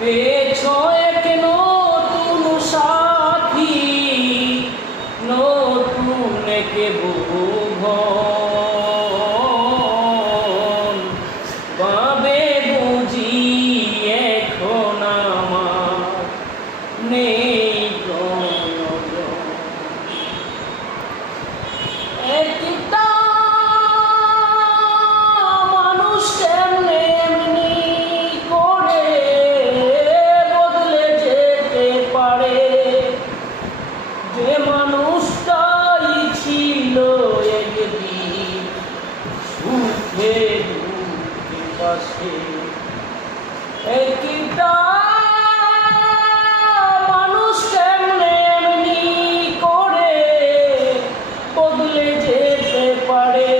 পেয়েছো এক নতুন সাথী, নতুন এক ভুবন। পাবে বুঝি এখন আমার নেই প্রয়োজন। একটা মানুষ কেমনে এমনি করে বদলে যেতে পারে, যে মানুষটাই ছিল একদিন সুখে দুঃখে পাশে। একটা মানুষ কেমনে এমনি করে বদলে যেতে পারে,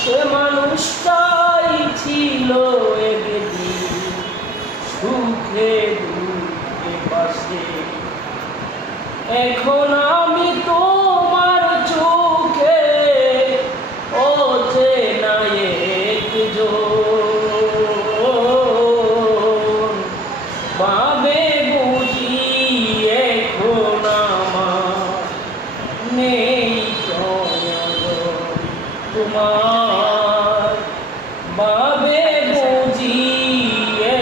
সে মানুষটাই ছিল একদিন সুখে দুঃখে পাশে। এখন আমি তোমার চোখে অচেনা একজন। পাবে বুঝি এখন আমার নেই প্রয়োজন তোমার। পাবে বুঝি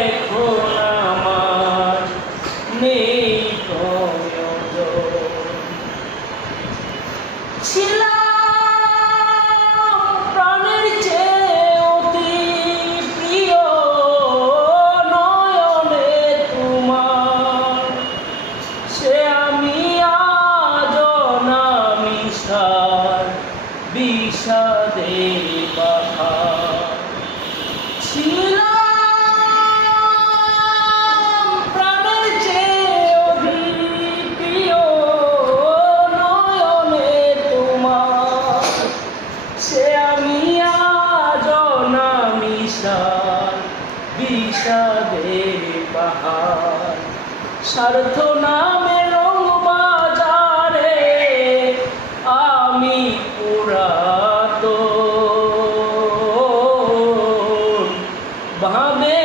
এখন আমার নেই প্রয়োজন। ছিলাম প্রাণের চেয়ে অতি প্রিয় নয়নে তোমার, সে আমি আজ নামিসার বিষাদে বাহার। ছিলাম প্রাণের চেয়ে অতি প্রিয় নয়নে তোমার, সে আমি আজ নামিসার বিষাদের পাহাড়। স্বার্থ নামে রং বাজারে আমি পুরাতন, ভাবে